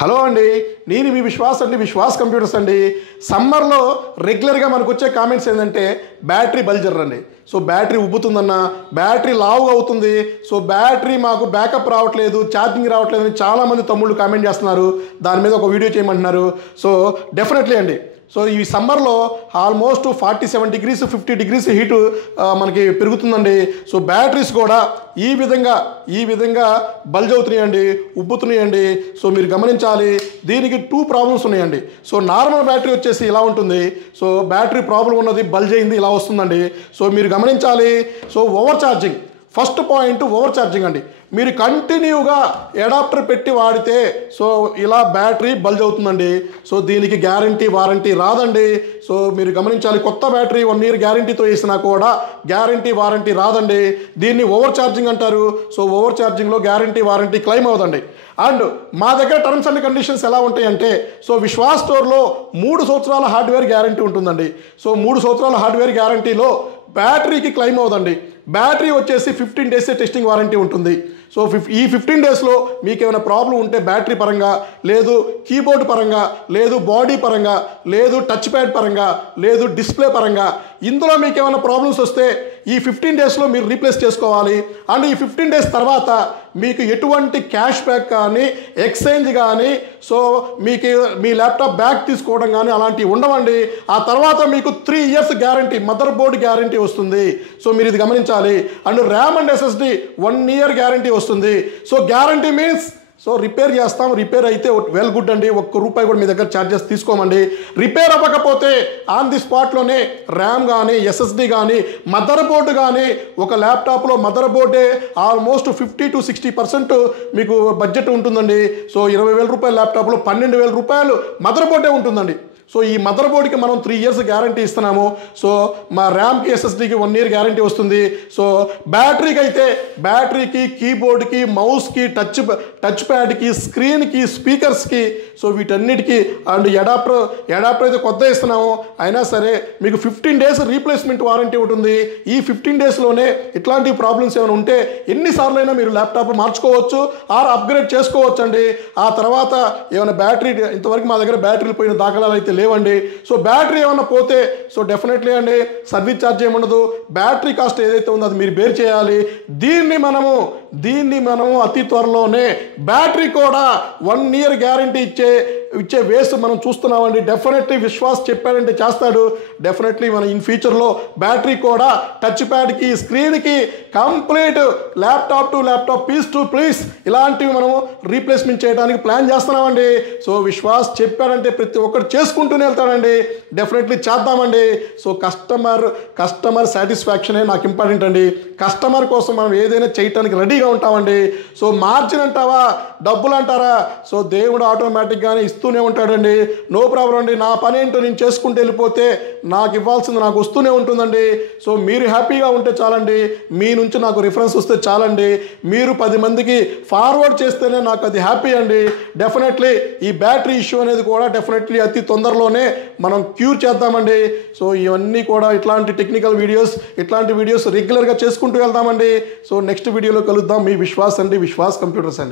Hello అండి, నేను మీ విశ్వాస్ అండి, విశ్వాస్ కంప్యూటర్స్ అండి. సమ్మర్లో రెగ్యులర్గా మనకు వచ్చే కామెంట్స్ ఏంటంటే బ్యాటరీ బల్జర్ అండి. సో బ్యాటరీ ఉబ్బుతుందన్న, బ్యాటరీ లావుగా అవుతుంది, సో బ్యాటరీ మాకు బ్యాకప్ రావట్లేదు, ఛార్జింగ్ రావట్లేదు అని చాలామంది తమ్ముళ్ళు కామెంట్ చేస్తున్నారు. దాని మీద ఒక వీడియో చేయమంటున్నారు. సో డెఫినెట్లీ అండి, సో ఈ సమ్మర్లో ఆల్మోస్ట్ 47 degrees 50 degrees హీటు మనకి పెరుగుతుందండి. సో బ్యాటరీస్ కూడా ఈ విధంగా బల్జ్ అవుతున్నాయండి, ఉబ్బుతున్నాయండి. సో మీరు గమనించాలి, దీనికి 2 ప్రాబ్లమ్స్ ఉన్నాయండి. సో నార్మల్ బ్యాటరీ వచ్చేసి ఇలా ఉంటుంది. సో బ్యాటరీ ప్రాబ్లం ఉన్నది, బల్జ్ అయింది, ఇలా వస్తుందండి. సో మీరు గమనించాలి. So over charging, first point over charging అండి. మీరు కంటిన్యూగా అడాప్టర్ పెట్టి వాడితే సో ఇలా బ్యాటరీ బల్జ్ అవుతుందండి. సో దీనికి గ్యారంటీ వారంటీ రాదండి. సో మీరు గమనించాలి, కొత్త బ్యాటరీ 1 year గ్యారంటీతో వేసినా కూడా గ్యారంటీ వారంటీ రాదండి. దీన్ని ఓవర్ ఛార్జింగ్ అంటారు. సో ఓవర్ ఛార్జింగ్లో గ్యారంటీ వారంటీ క్లెయిమ్ అవుదండి. అండ్ మా దగ్గర టర్మ్స్ అండ్ కండిషన్స్ ఎలా ఉంటాయంటే, సో విశ్వాస్ స్టోర్లో 3 సంవత్సరాల హార్డ్వేర్ గ్యారంటీ ఉంటుందండి. సో 3 సంవత్సరాల హార్డ్వేర్ గ్యారంటీలో బ్యాటరీకి క్లెయిమ్ అవుదండి. బ్యాటరీ వచ్చేసి 15 days టెస్టింగ్ వారంటీ ఉంటుంది. సో ఈ 15 daysలో మీకు ఏమైనా ప్రాబ్లం ఉంటే బ్యాటరీ పరంగా, లేదు కీబోర్డ్ పరంగా, లేదు బాడీ పరంగా, లేదు టచ్ ప్యాడ్ పరంగా, లేదు డిస్ప్లే పరంగా, ఇందులో మీకు ఏమైనా ప్రాబ్లమ్స్ వస్తే ఈ 15 daysలో మీరు రీప్లేస్ చేసుకోవాలి. అండ్ ఈ 15 days తర్వాత మీకు ఎటువంటి క్యాష్ బ్యాక్ కానీ, ఎక్స్చేంజ్ కానీ, సో మీకు మీ ల్యాప్టాప్ బ్యాక్ తీసుకోవడం కానీ అలాంటివి ఉండవండి. ఆ తర్వాత మీకు 3 years guarantee, mother board guarantee వస్తుంది. సో మీరు ఇది గమనించాలి. And RAM and SSD 1 year guarantee వస్తుంది. So guarantee means so repair చేస్తాం, రిపేర్ అయితే వెల్ గుడ్ అండి, ₹1 కూడా మీ దగ్గర ఛార్జెస్ తీసుకోమండి. రిపేర్ అవ్వకపోతే ఆన్ ది స్పాట్లోనే ర్యామ్ కానీ, ఎస్ఎస్డి కానీ, మదర్ బోర్డు కానీ, ఒక ల్యాప్టాప్లో మదర్ బోర్డే ఆల్మోస్ట్ 50 to 60% మీకు బడ్జెట్ ఉంటుందండి. సో ₹20,000 ల్యాప్టాప్లో ₹12,000 మదర్ బోర్డే ఉంటుందండి. సో ఈ మదర్ బోర్డ్కి మనం 3 years గ్యారంటీ ఇస్తున్నాము. సో మా ర్యామ్కి, ఎస్ఎస్డికి 1 year గ్యారంటీ వస్తుంది. సో బ్యాటరీకి అయితే బ్యాటరీకి, కీబోర్డ్కి, మౌస్కి, టచ్ ప్యాడ్కి, స్క్రీన్కి, స్పీకర్స్కి, సో వీటన్నిటికీ అండ్ అడాప్టర్ అయితే కొత్త ఇస్తున్నాము. అయినా సరే మీకు 15 days రీప్లేస్మెంట్ వారంటీ ఉంటుంది. ఈ 15 daysలోనే ఇట్లాంటి ప్రాబ్లమ్స్ ఏమైనా ఉంటే ఎన్నిసార్లు అయినా మీరు ల్యాప్టాప్ మార్చుకోవచ్చు ఆర్ అప్గ్రేడ్ చేసుకోవచ్చు అండి. ఆ తర్వాత ఏమైనా బ్యాటరీ, ఇంతవరకు మా దగ్గర బ్యాటరీలు పోయిన దాఖలాలు అయితే లేవండి. సో బ్యాటరీ ఏమన్నా పోతే సో డెఫినెట్లీ అండి సర్వీస్ ఛార్జ్ ఏముండదు. బ్యాటరీ కాస్ట్ ఏదైతే ఉందో అది మీరు బేర్ చేయాలి. దీన్ని మనము అతి త్వరలోనే బ్యాటరీ కూడా 1 year గ్యారంటీ ఇచ్చే వేస్ట్ మనం చూస్తున్నామండి. డెఫినెట్లీ విశ్వాస్ చెప్పాడంటే చేస్తాడు. డెఫినెట్లీ మనం ఇన్ ఫ్యూచర్లో బ్యాటరీ కూడా టచ్ ప్యాడ్కి, స్క్రీన్కి complete laptop to laptop, piece to piece ఇలాంటివి మనము రీప్లేస్మెంట్ చేయడానికి ప్లాన్ చేస్తున్నామండి. సో విశ్వాస్ చెప్పాడంటే ప్రతి ఒక్కరు చేసుకుంటూనే వెళ్తాడండి. డెఫినెట్లీ చేద్దామండి. సో కస్టమర్ సాటిస్ఫాక్షనే నాకు ఇంపార్టెంట్ అండి. కస్టమర్ కోసం మనం ఏదైనా చేయటానికి రెడీగా ఉంటామండి. సో మార్జిన్ అంటావా, డబ్బులు అంటారా, సో దేవుడు ఆటోమేటిక్గానే ఇస్తూనే ఉంటాడండి. నో ప్రాబ్లం అండి. నా పని ఏంటో నేను చేసుకుంటూ వెళ్ళిపోతే నాకు ఇవ్వాల్సింది నాకు వస్తూనే ఉంటుందండి. సో మీరు హ్యాపీగా ఉంటే చాలండి. మీ నుంచి నాకు రిఫరెన్స్ వస్తే చాలండి. మీరు 10 మందికి ఫార్వర్డ్ చేస్తేనే నాకు అది హ్యాపీ అండి. డెఫినెట్లీ ఈ బ్యాటరీ ఇష్యూ అనేది కూడా డెఫినెట్లీ అతి తొందరలోనే మనం క్యూర్ చేద్దామండి. సో ఇవన్నీ కూడా ఇట్లాంటి టెక్నికల్ వీడియోస్, ఇట్లాంటి వీడియోస్ రెగ్యులర్గా చేసుకుంటూ వెళ్దామండి. సో నెక్స్ట్ వీడియోలో కలుద్దాం. మీ విశ్వాస్ అండి, విశ్వాస్ కంప్యూటర్స్ అండి.